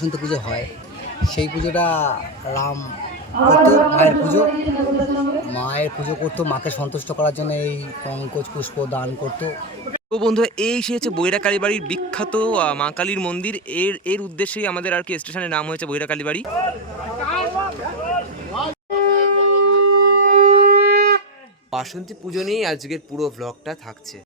বাসন্তী পুজো হয়, সেই পুজোটা রাম করতো, মায়ের পুজো করতো, মাকে সন্তুষ্ট করার জন্য এই পঙ্কজ পুষ্প দান করতো। তো বন্ধুরা, এই সে হচ্ছে বৈরা কালীবাড়ির বিখ্যাত মা কালীর মন্দির। এর উদ্দেশ্যেই আমাদের আর কি স্টেশনের নাম হয়েছে বৈরা কালীবাড়ি। বাসন্তী পুজো নিয়েই আজকের পুরো ব্লগটা থাকছে।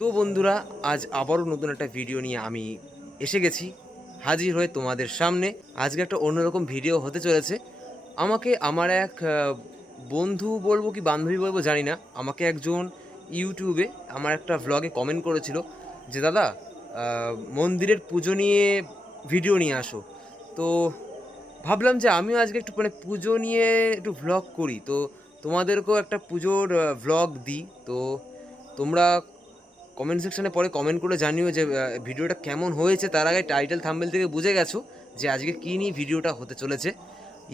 তো বন্ধুরা, আজ আবারও নতুন একটা ভিডিও নিয়ে আমি এসে গেছি হাজির হয়ে তোমাদের সামনে। আজকে একটা অন্যরকম ভিডিও হতে চলেছে। আমাকে আমার এক বন্ধু বলবো কি বান্ধবী বলবো জানি না, আমাকে একজন ইউটিউবে আমার একটা ভ্লগে কমেন্ট করেছিল যে দাদা মন্দিরের পুজো নিয়ে ভিডিও নিয়ে আসো। তো ভাবলাম যে আমিও আজকে একটু মানে পুজো নিয়ে একটু ভ্লগ করি, তো তোমাদেরকেও একটা পুজোর ভ্লগ দিই। তো তোমরা কমেন্ট সেকশনে পরে কমেন্ট করে জানিও যে ভিডিওটা কেমন হয়েছে। তার আগে টাইটেল থাম্বনেল থেকে বুঝে গেছো যে আজকে কী নিয়ে ভিডিওটা হতে চলেছে।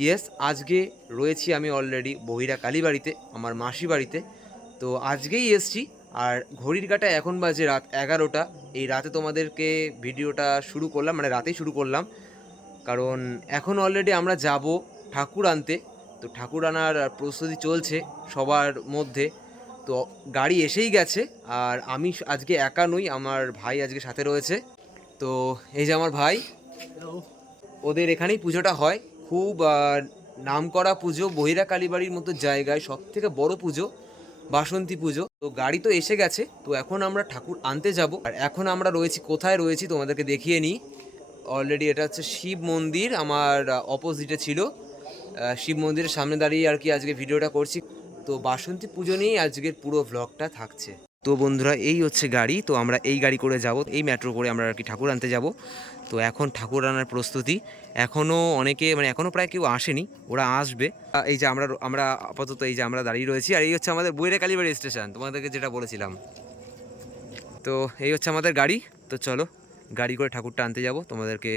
ইয়েস, আজকে রয়েছি আমি অলরেডি বহিরা কালীবাড়িতে, আমার মাসি বাড়িতে। তো আজকেই এসছি, আর ঘড়ির কাঁটায় এখন বাজে রাত 11টা। এই রাতে তোমাদেরকে ভিডিওটা শুরু করলাম, মানে রাতেই শুরু করলাম, কারণ এখন অলরেডি আমরা যাব ঠাকুর আনতে। তো ঠাকুর আনার প্রস্তুতি চলছে সবার মধ্যে। তো গাড়ি এসেই গেছে, আর আমি আজকে একা নই, আমার ভাই আজকে সাথে রয়েছে। তো এই যে আমার ভাই, ওদের এখানেই পুজোটা হয়। খুব নামকরা পুজো, বহিরা কালীবাড়ির মতো জায়গায় সব থেকে বড় পুজো বাসন্তী পুজো। তো গাড়ি তো এসে গেছে, তো এখন আমরা ঠাকুর আনতে যাব। আর এখন আমরা রয়েছি, কোথায় রয়েছি তোমাদেরকে দেখিয়ে নিই। অলরেডি এটা হচ্ছে শিব মন্দির, আমার অপোজিটে ছিল। শিব মন্দিরের সামনে দাঁড়িয়ে আর কি আজকে ভিডিওটা করছি। তো বাসন্তী পুজো নিয়েই আজকের পুরো ব্লগটা থাকছে। তো বন্ধুরা, এই হচ্ছে গাড়ি। তো আমরা এই গাড়ি করে যাব, এই মেট্রো করে আমরা আর কি ঠাকুর আনতে যাব। তো এখন ঠাকুর আনার প্রস্তুতি। এখনও অনেকে মানে এখনও প্রায় কেউ আসেনি, ওরা আসবে। এই যে আমরা আপাতত এই যে আমরা দাঁড়িয়ে রয়েছি, আর এই হচ্ছে আমাদের বৈরা কালীবাড়ি স্টেশন, তোমাদেরকে যেটা বলেছিলাম। তো এই হচ্ছে আমাদের গাড়ি। তো চলো গাড়ি করে ঠাকুরটা আনতে যাব, তোমাদেরকে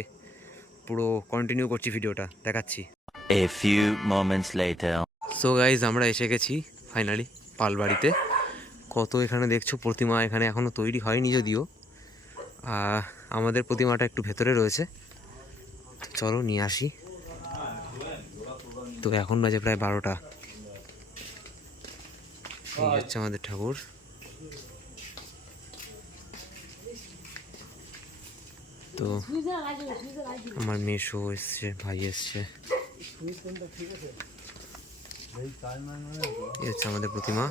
পুরো কন্টিনিউ করছি, ভিডিওটা দেখাচ্ছি। A few moments later. So guys, আমরা এসে গেছি ফাইনালি পালবাড়িতে। কত এখানে দেখছো প্রতিমা, এখানে এখনও তৈরি হয়নি যদিও। আমাদের প্রতিমাটা একটু ভেতরে রয়েছে, চলো নিয়ে আসি। তো এখন বাজে প্রায় 12টা। এই হচ্ছে আমাদের ঠাকুর। তো আমার মেশো এসছে, ভাই এসছে। এই হচ্ছে আমাদের প্রতিমা।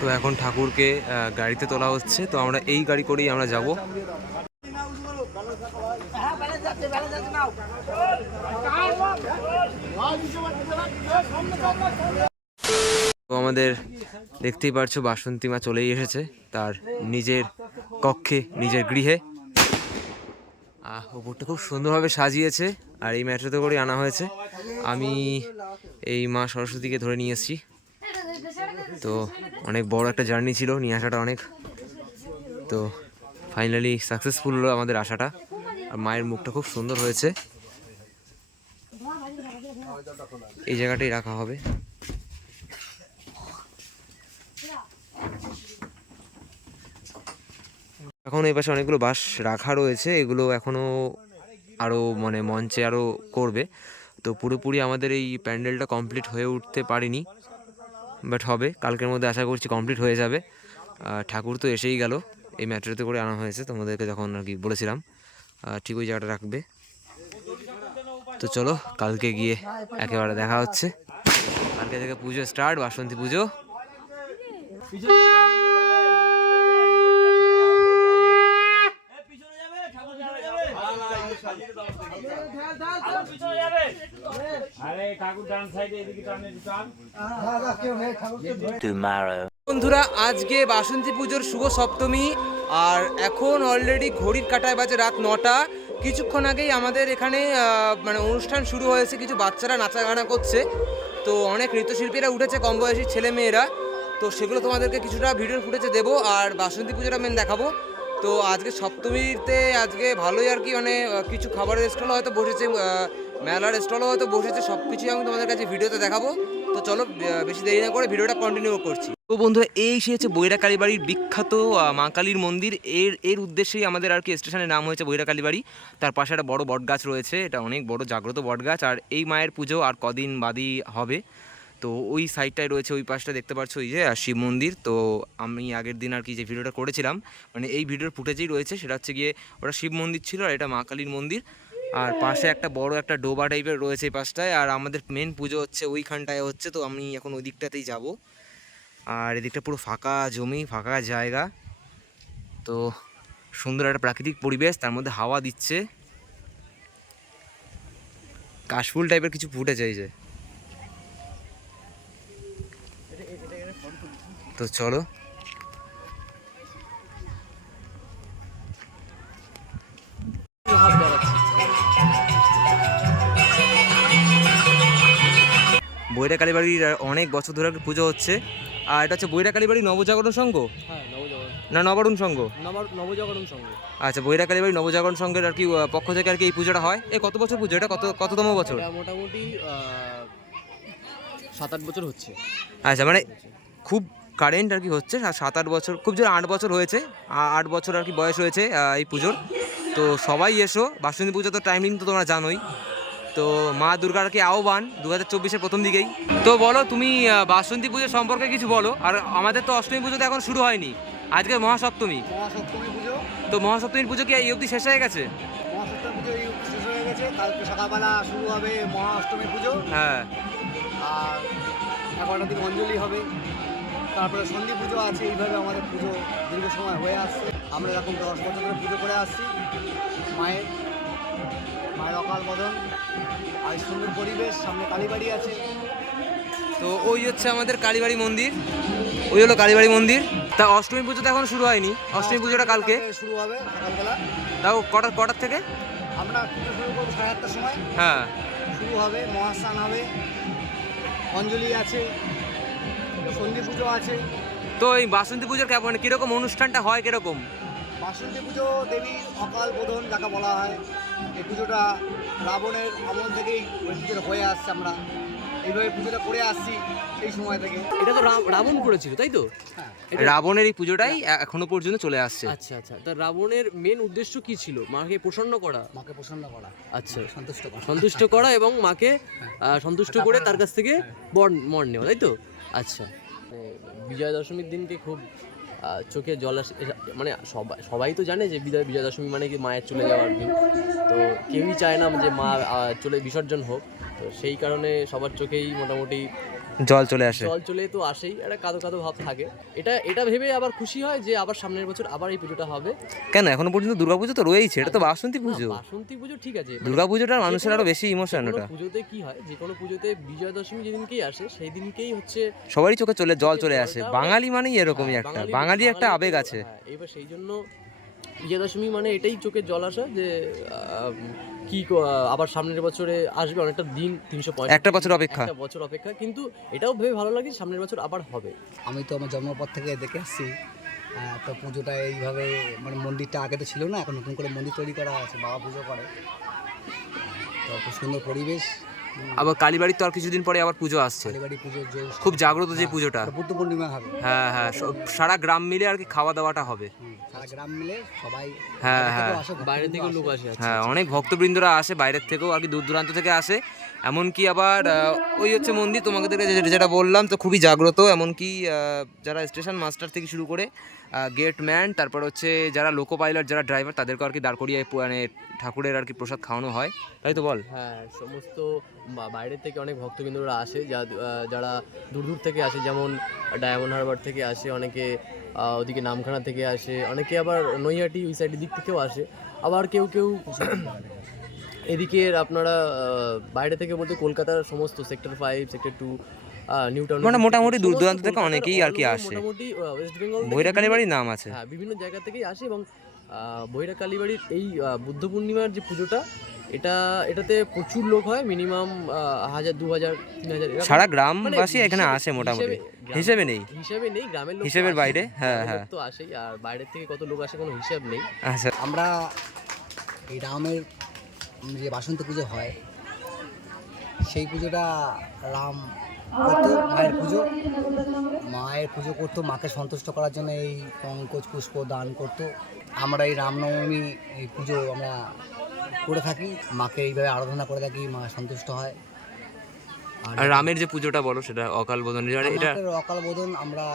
তো এখন ঠাকুরকে গাড়িতে তোলা হচ্ছে, তো আমরা এই গাড়ি করেই আমরা যাব। তো আমাদের দেখতেই পারছো বাসন্তী মা চলেই এসেছে তার নিজের কক্ষে, নিজের গৃহে। ওপরটা খুব সুন্দরভাবে সাজিয়েছে, আর এই মেট্রোতে করে আনা হয়েছে। আমি এই মা সরস্বতীকে ধরে নিয়ে এসেছি। তো অনেক বড় একটা জার্নি ছিল নিয়ে আসাটা, অনেক। তো ফাইনালি সাকসেসফুল হলো আমাদের আসাটা, আর মায়ের মুখটা খুব সুন্দর হয়েছে। এই জায়গাটাই রাখা হবে। এখন এই পাশে অনেকগুলো বাঁশ রাখা রয়েছে, এগুলো এখনও আরও মানে মঞ্চে আরও করবে। তো পুরোপুরি আমাদের এই প্যান্ডেলটা কমপ্লিট হয়ে উঠতে পারিনি, বাট হবে, কালকের মধ্যে আশা করছি কমপ্লিট হয়ে যাবে। ঠাকুর তো এসেই গেল, এই মেট্রোতে করে আনা হয়েছে তোমাদেরকে যখন আর কি বলেছিলাম, ঠিক ওই জায়গাটা রাখবে। তো চলো কালকে গিয়ে একেবারে দেখা হচ্ছে। কালকে থেকে পুজো স্টার্ট, বাসন্তী পুজো। Tomorrow. বন্ধুরা, আজকে বাসন্তী পুজোর শুভ সপ্তমী, আর এখন অলরেডি ঘড়ির কাঁটায় বাজে রাত 9টা। কিছুক্ষণ আগেই আমাদের এখানে মানে অনুষ্ঠান শুরু হয়েছে, কিছু বাচ্চারা নাচা গানা করছে। তো অনেক নৃত্যশিল্পীরা উঠেছে, কম বয়সী ছেলে মেয়েরা। তো সেগুলো তোমাদেরকে কিছুটা ভিডিও ফুটেজে দেবো, আর বাসন্তী পুজোটা মেন দেখাবো। তো আজকে সপ্তমীতে আজকে ভালোই আর কি, মানে কিছু খাবারের স্টলও হয়তো বসেছে, মেলার স্টলও হয়তো বসেছে, সব কিছুই আমি তোমাদের কাছে ভিডিওতে দেখাবো। তো চলো বেশি দেরি না করে ভিডিওটা কন্টিনিউ করছি। তো বন্ধুরা, এই সে হচ্ছে বৈরা কালীবাড়ির বিখ্যাত মা কালীর মন্দির। এর উদ্দেশ্যেই আমাদের আর কি স্টেশনের নাম হয়েছে বৈরা কালীবাড়ি। তার পাশে একটা বড় বট গাছ রয়েছে, এটা অনেক বড় জাগ্রত বট গাছ। আর এই মায়ের পুজো আর কদিন বাদই হবে। তো ওই সাইডটায় রয়েছে, ওই পাশটা দেখতে পাচ্ছ, ওই যে শিব মন্দির। তো আমি আগের দিন আর কি যে ভিডিওটা করেছিলাম, মানে এই ভিডিওর ফুটেজেই রয়েছে, সেটা হচ্ছে গিয়ে ওটা শিব মন্দির ছিল, আর এটা মা কালীর মন্দির। আর পাশে একটা বড় একটা ডোবা টাইপের রয়েছে এই পাশটায়। আর আমাদের মেন পুজো হচ্ছে ওইখানটায় হচ্ছে। তো আমি এখন ওই দিকটাতেই যাব। আর এদিকটা পুরো ফাঁকা জমি, ফাঁকা জায়গা। তো সুন্দর একটা প্রাকৃতিক পরিবেশ, তার মধ্যে হাওয়া দিচ্ছে, কাশফুল টাইপের কিছু ফুটেছে এই যে। তো চলো, বৈরা কালীবাড়ির অনেক বছর ধরে পুজো হচ্ছে। আর এটা হচ্ছে বৈরা কালীবাড়ি নবজাগরণ সংঘ, না নবারুণ সংঘ? নবজাগরণ সংঘ। আচ্ছা, বৈরা কালীবাড়ি নবজাগরণ সংঘের আর কি পক্ষ থেকে আর কি এই পুজোটা হয়। কত বছর পুজো এটা, কততম বছর? মোটামুটি 7-8 বছর হচ্ছে। আচ্ছা, মানে খুব কারেন্ট আর কি হচ্ছে, 7-8 বছর, খুব জোর 8 বছর হয়েছে, 8 বছর আর কি বয়স হয়েছে এই পুজোর। তো সবাই এসো, বাসন্তী পুজো তো টাইমিং তো তোমরা জানোই। তো মা দুর্গার কি আহ্বান 2024-এর প্রথম দিকেই। তো বলো তুমি বাসন্তী পুজো সম্পর্কে কিছু বলো। আর আমাদের তো অষ্টমী পুজো তো এখন শুরু হয়নি, আজকে মহাসপ্তমী। মহাসপ্তমী পুজো, তো মহাসপ্তমীর পুজো কি এই অবধি শেষ হয়ে গেছে? মহাসপ্তমী পুজো শেষ হয়ে গেছে। কালকে সকালবেলা শুরু হবে মহাষ্টমী পুজো। হ্যাঁ। আর 11টার দিকে অঞ্জলি হবে, তারপরে সন্ধি পুজো আছে। এইভাবে আমাদের পুজো দীর্ঘ সময় হয়ে আসছে। আমরা এরকম 10 বছর ধরে পুজো করে আসছি মায়ের অকাল বদন। আর সুন্দর পরিবেশ, সামনে কালীবাড়ি আছে। তো ওই হচ্ছে আমাদের কালীবাড়ি মন্দির, ওই হলো কালীবাড়ি মন্দির। তা অষ্টমী পুজো তো এখন শুরু হয়নি, অষ্টমী পুজোটা কালকে শুরু হবে সকালবেলা। তাও কটার থেকে? আমরা পুজো শুরু করবো 7:30টার সময়। হ্যাঁ, শুরু হবে, মহাস্নান হবে, অঞ্জলি আছে, সন্ধি পুজো আছে। তো এই বাসন্তী পুজোর কেমন, কীরকম অনুষ্ঠানটা হয়, কীরকম? বাসন্তী পুজো দেবী অকাল বোধন যাকে বলা হয়, এই পুজোটা রাবণের আমল থেকেই ওই পুজোটা হয়ে আসছে। আমরা এইভাবে পুজোটা করে আসছি সেই সময় থেকে। এটা তো রাবণ করেছিল, তাই তো? হ্যাঁ, রাবণের এই পুজোটাই এখনো পর্যন্ত চলে আসছে। আচ্ছা আচ্ছা, তা রাবণের মেন উদ্দেশ্য কি ছিল? মাকে প্রসন্ন করা। মাকে প্রসন্ন করা, আচ্ছা, সন্তুষ্ট করা। সন্তুষ্ট করা এবং মাকে সন্তুষ্ট করে তার কাছ থেকে মর নেওয়া, তাই তো? আচ্ছা, বিজয়া দশমীর দিনকে খুব চোখে জল আসে। মানে সবাই তো জানে যে বিজয়া দশমী মানে কি মায়ের চলে যাওয়ার দিন। তো কেউই চায় না যে মা চলে বিসর্জন হোক। তো সেই কারণে সবার চোখেই মোটামুটি জল চলে আসে, জল চলে তো আসেই, একটা কাঁদো কাঁদো ভাব থাকে। এটা ভেবে আবার খুশি হয় যে আবার সামনের বছর আবার এই পুজোটা হবে। কেন এখনো পর্যন্ত দুর্গাপুজো তো রয়েছে, এটা তো বাসন্তী পুজো। বাসন্তী পুজো ঠিক আছে, দুর্গাপুজোটার মানুষের আরো বেশি ইমোশন। ওটা পুজোতে কি হয়, যে কোনো পুজোতে বিজয়া দশমী যেদিনকেই আসে সেই দিনকেই হচ্ছে সবারই চোখে জল চলে আসে। বাঙালি মানেই এরকমই একটা, বাঙালি একটা আবেগ আছে। এবার সেই জন্য বিজয়া দশমী মানে এটাই চোখে জল আসা যে আবার সামনের বছরে আসবে। অনেকটা দিন, 365 একটা বছর অপেক্ষা, একটা বছর অপেক্ষা। কিন্তু এটাও ভেবে ভালো লাগে সামনের বছর আবার হবে। আমি তো আমার জন্মপর থেকে দেখে আসছি। তো পুজোটা এইভাবে, মানে মন্দিরটা আগে তো ছিল না, এখন নতুন করে মন্দির তৈরি করা আছে, বাবা পুজো করে। তো খুব সুন্দর পরিবেশ। আবার কালীবাড়ির তো আর কিছুদিন পরে আবার পুজো আসছে, কালীবাড়ি পুজোর যে খুব জাগ্রত যে পুজোটা, বুদ্ধ পূর্ণিমা হবে। হ্যাঁ হ্যাঁ, সারা গ্রাম মিলে আর কি খাওয়া দাওয়াটা হবে। সারা গ্রাম মিলে সবাই, হ্যাঁ হ্যাঁ, বাইরে থেকে লোক আসে। হ্যাঁ, অনেক ভক্তবৃন্দরা আসে বাইরের থেকেও আর কি, দূর দূরান্ত থেকে আসে। এমনকি আবার ওই হচ্ছে মন্দির তোমাকে যেটা বললাম, তো খুবই জাগ্রত। এমনকি যারা স্টেশন মাস্টার থেকে শুরু করে গেটম্যান, তারপর হচ্ছে যারা লোকো পাইলট, যারা ড্রাইভার, তাদেরকে আর কি দাঁড় করিয়ে মানে ঠাকুরের আর কি প্রসাদ খাওয়ানো হয়, তাই তো বল? হ্যাঁ, সমস্ত বাইরে থেকে অনেক ভক্তবৃন্দরা আসে, যারা দূর দূর থেকে আসে, যেমন ডায়মন্ড হারবার থেকে আসে অনেকে, ওদিকে নামখানা থেকে আসে অনেকে, আবার নৈহাটি ওই সাইডের দিক থেকেও আসে, আবার কেউ কেউ এদিকের আপনারা বাইরে থেকে বলতে কলকাতার সমস্ত সেক্টর 5, সেক্টর 2, নিউ টাউন, মানে মোটামুটি দূর দূরান্ত থেকে অনেকেই আর কি আসে। মোটামুটি ওয়েস্ট বেঙ্গল, বৈরা কালীবাড়ির নাম আছে। হ্যাঁ, বিভিন্ন জায়গা থেকেই আসে। এবং বৈরা কালীবাড়ির এই বুদ্ধ পূর্ণিমার যে পুজোটা, এটাতে প্রচুর লোক হয়, মিনিমাম 1000, 2000, 3000 এরকম। সারা মানে গ্রামবাসী এখানে আসে মোটামুটি, হিসেবে নেই, গ্রামের লোক তো হিসেবের আসেই, বাইরে। হ্যাঁ গ্রামের হ্যাঁ, লোক তো আসেই, আর বাইরের থেকে কত লোক আসে কোনো হিসাব নেই। আচ্ছা। আমরা এই রামের যে বাসন্তী পুজো হয়, সেই পুজোটা রাম করতো, মায়ের পুজো করতো, মাকে সন্তুষ্ট করার জন্য এই পঙ্কজ পুষ্প দান করতো। আমরা এই রামনবমী এই পুজো আমরা করে থাকি, মাকে এইভাবে আরাধনা করে থাকি, মা সন্তুষ্ট হয়। আর রামের যে পুজোটা বলো, সেটা অকাল বোধন, এটা অকাল বোধন, আমরা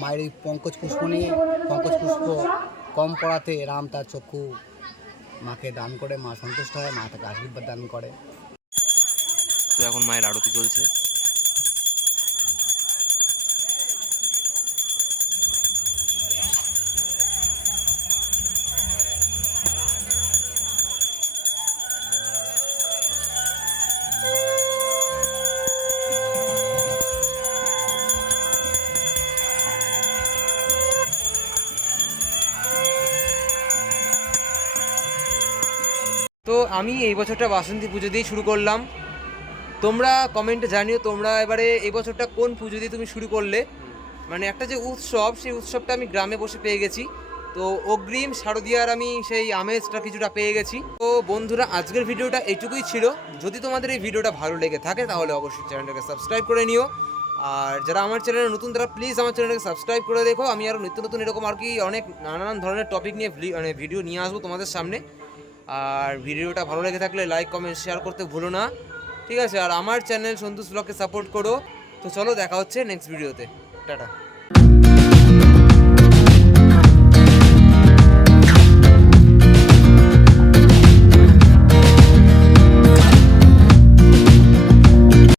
মায়ের এই পঙ্কজ পুষ্প নিয়ে, পঙ্কজ পুষ্প কম পড়াতে রাম তার চক্ষু মাকে দান করে, মা সন্তুষ্ট হয়, মা তাকে আশীর্বাদ দান করে। তো এখন মায়ের আরতি চলছে। তো আমি এই বছরটা বাসন্তী পুজো দিয়ে শুরু করলাম। তোমরা কমেন্টে জানিও তোমরা এবারে এই বছরটা কোন পুজো দিয়ে তুমি শুরু করলে। মানে একটা যে উৎসব, সেই উৎসবটা আমি গ্রামে বসে পেয়ে গেছি। তো অগ্রিম শারদীয়ার আমি সেই আমেজটা কিছুটা পেয়ে গেছি। তো বন্ধুরা, আজকের ভিডিওটা এইটুকুই ছিল। যদি তোমাদের এই ভিডিওটা ভালো লেগে থাকে তাহলে অবশ্যই চ্যানেলটাকে সাবস্ক্রাইব করে নিও। আর যারা আমার চ্যানেলে নতুন, তারা প্লিজ আমার চ্যানেলটাকে সাবস্ক্রাইব করে দেখো। আমি আরও নিত্য নতুন এরকম আর কি অনেক নানান ধরনের টপিক নিয়ে মানে ভিডিও নিয়ে আসবো তোমাদের সামনে। আর ভিডিওটা ভালো লেগে থাকলে লাইক, কমেন্ট, শেয়ার করতে ভুলো না, ঠিক আছে? আর আমার চ্যানেল সন্তোষ ব্লগকে সাপোর্ট করো। তো চলো, দেখা হচ্ছে নেক্সট ভিডিওতে। টাটা।